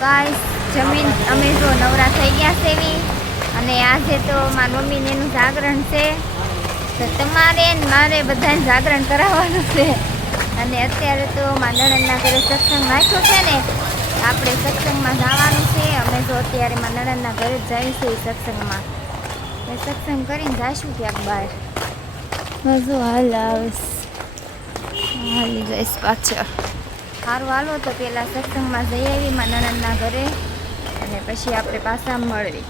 Guys જમીન અમે જો નવરા થઈ ગયા છે અને આજે તો મારી મમ્મીને એનું જાગરણ છે તો તમારે મારે બધાને જાગરણ કરાવવાનું છે અને અત્યારે તો મારા નણંદના ઘરે સત્સંગ રાખ્યો છે ને આપણે સત્સંગમાં જવાનું છે અમે જો અત્યારે મારા નણંદના ઘરે જ જઈશું સત્સંગમાં સત્સંગ કરીને જઈશું ક્યાંક બહાર જો હાલ આવીશ હાલી જઈશ પાછળ સારું હાલો તો પેલા સત્સંગમાં જઈ આવી મારા નણંદના ઘરે અને પછી આપણે પાછા મળવી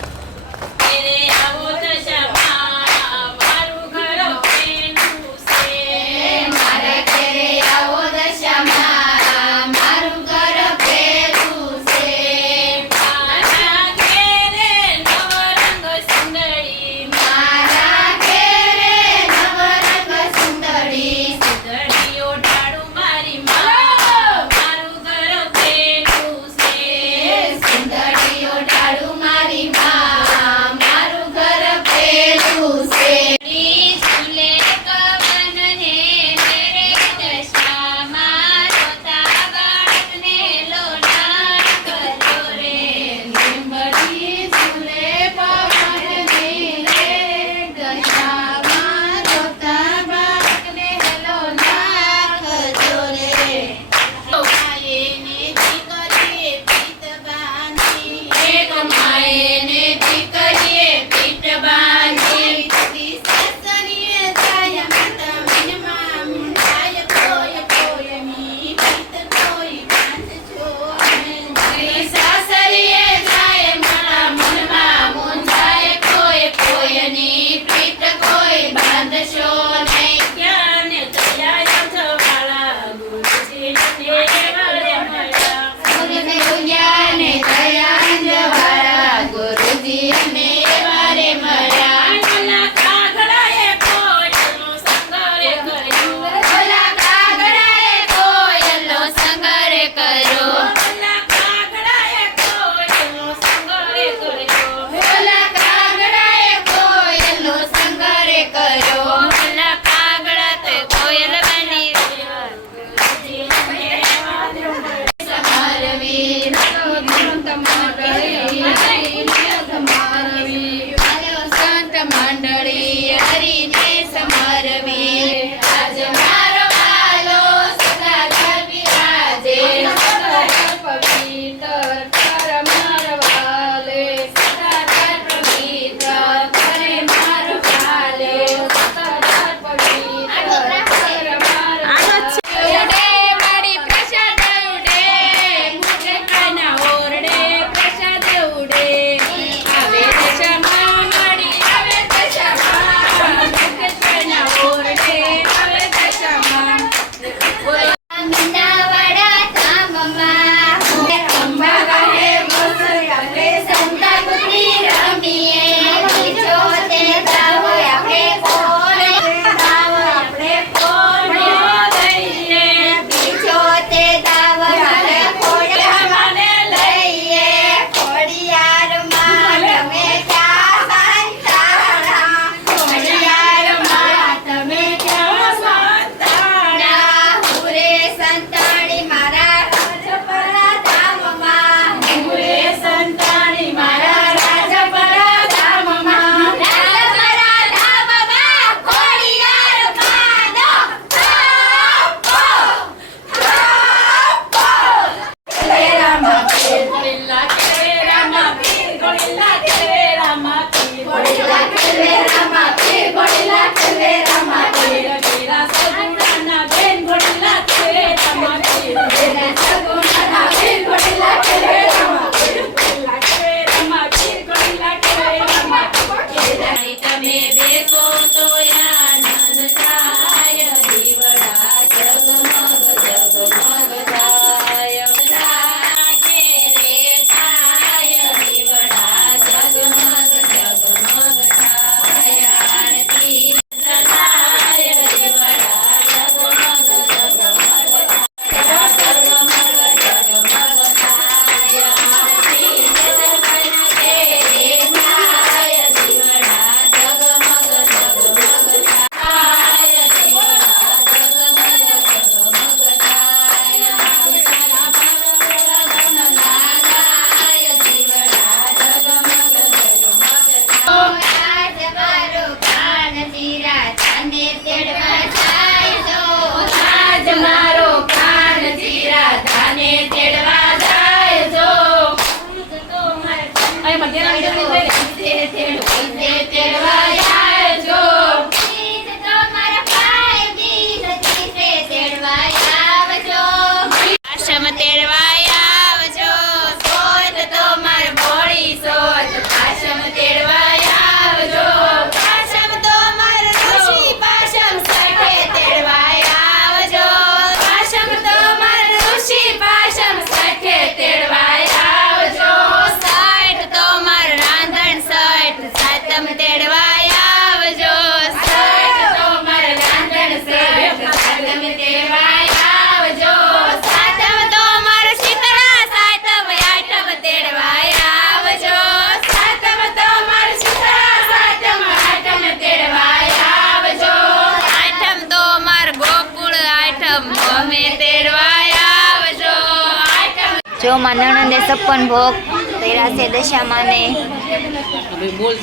જો માં નણંદે 56 ભોગ કર્યા છે દશામાને.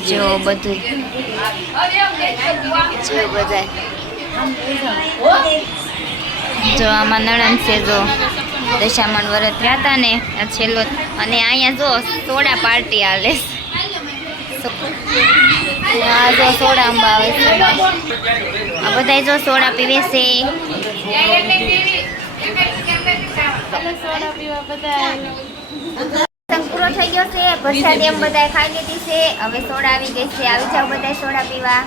જો બધું જો બધા જો આમાં નણંદ છે. જો દશામાન વ્રત રહ્યા હતા ને આ છેલ્લો. અને અહીંયા જો સોડા પાર્ટી હાલે. આ જો સોડા અંબા આવે છે. આ બધા જો સોડા પીવે છે. પૂરો થઈ ગયો છે. પ્રસાદ એમ બધા ખાઈ લીધી છે. હવે સોડા આવી ગઈ છે. આવી જાવ બધા સોડા પીવા.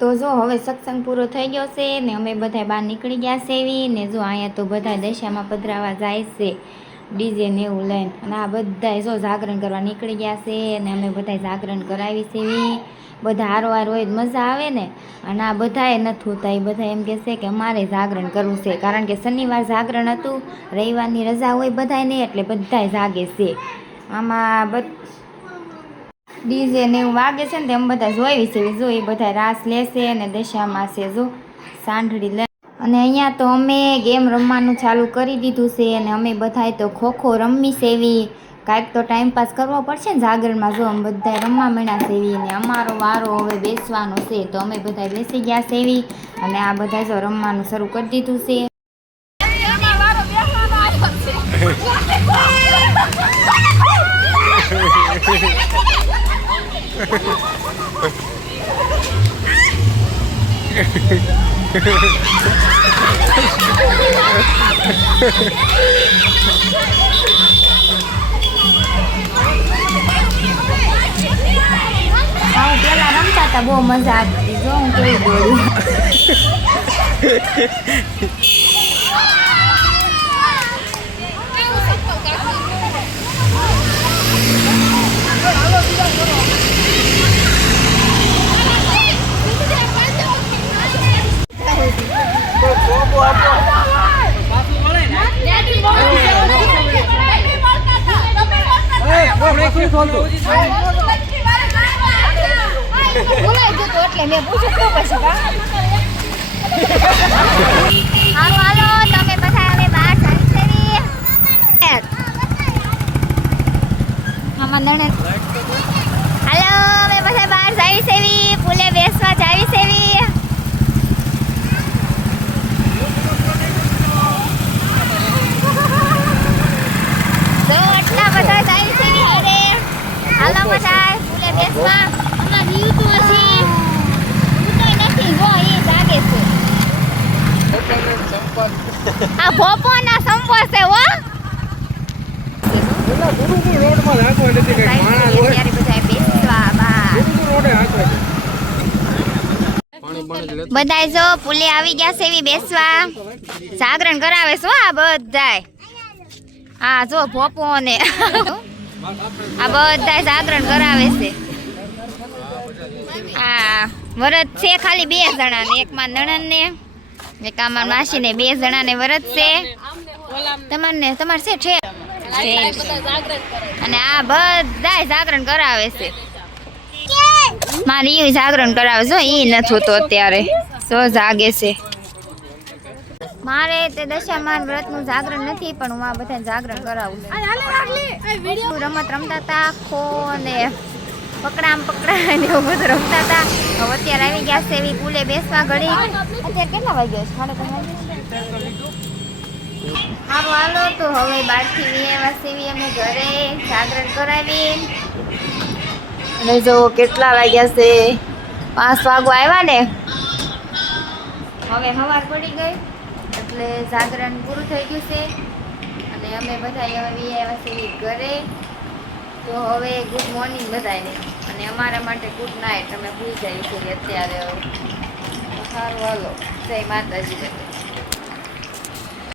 તો જો હવે સત્સંગ પૂરો થઈ ગયો છે ને અમે બધા બહાર નીકળી ગયા છે એવી ને. જો અહીંયા તો બધા દશામાં પધરાવા જાય છે ડીજે ને એવું લઈને. અને આ બધા જો જાગરણ કરવા નીકળી ગયા છે ને અમે બધા જાગરણ કરાવી છે એવી. બધા હારોહાર હોય મજા આવે ને. અને આ બધાએ નથી હોતા. એ બધા એમ કહેશે કે અમારે જાગરણ કરવું છે, કારણ કે શનિવાર જાગરણ હતું, રવિવારની રજા હોય બધાને, એટલે બધાય જાગે છે. આમાં ડીજે ને એવું વાગે છે ને તેમ બધા જોઈ છે. જો એ બધા રાસ લેશે અને દશામાં છે જો સાંઢળી લે. અને અહીંયા તો અમે ગેમ રમવાનું ચાલુ કરી દીધું છે. અને અમે બધાય તો ખોખો રમી છે એવી. કાંઈક તો ટાઈમપાસ કરવો પડશે ને જાગરણમાં. જો અમે બધા રમવા મળ્યા છે એવી. ને અમારો વારો હવે બેસવાનો છે તો અમે બધા બેસી ગયા છે એવી. અને આ બધા જો રમવાનું શરૂ કરી દીધું છે. પેલા રમતા હતા બહુ મજા આવતી. જો હું કેવી દોડું. એટલે મેં પૂછ્યું તો પછી હાલો તમે બધા હવે બહાર ચાલી આમાં નણંદ હાલો અમે બધા બહાર જાવી સેવી. પુલે બેસવા જાવી સેવી. તો આટલા બધા જાવી સેવી. અરે હાલો બધા પુલે બેસવા. આમાં રીવ તો છે આ ભોપો ના સંપો છે હો. બધા જો પુલે આવી ગયા છે એવી બેસવા. જાગરણ કરાવે છે આ બધાય. હા જો ભોપો ને આ બધા જાગરણ કરાવે છે. હા વરત છે ખાલી 2 જણા ને. એક માં નણંદ ને એક આમાં માસી ને. 2 જણા ને વરત છે. તમારે છે ઠેર. અને આ બધા જાગરણ કરાવે છે. મારી એ જાગરણ કરાવે છે. એ નથી હોતો અત્યારે. સો જાગે છે. મારે તે દશામાન વ્રત નું જાગરણ નથી, પણ હું આ બધા જાગરણ કરાવું. રમત રમતા હતા ખો ને પકડામ પકડા ને એવું બધું રમતા હતા. હવે અત્યારે આવી ગયા છે એવી પુલે બેસવા ઘડી. અત્યારે કેટલા વાગ્યા છે? 3:30. હારું હાલો તો હવે બહારથી વ્યવસ્થા સેવી અમે ઘરે જાગરણ કરાવી. અને જો કેટલા વાગ્યા છે? 5 વાગવા આવ્યા ને. હવે સવાર પડી ગઈ એટલે જાગરણ પૂરું થઈ ગયું છે. અને અમે બધા હવે વ્યવસ્થા સેવી ઘરે. તો હવે ગુડ મોર્નિંગ બધાને. અને અમારા માટે ગુડ નાઇટ. અમે ભૂલી જઈએ છીએ અત્યારે. સારું હાલો. જય માતાજી.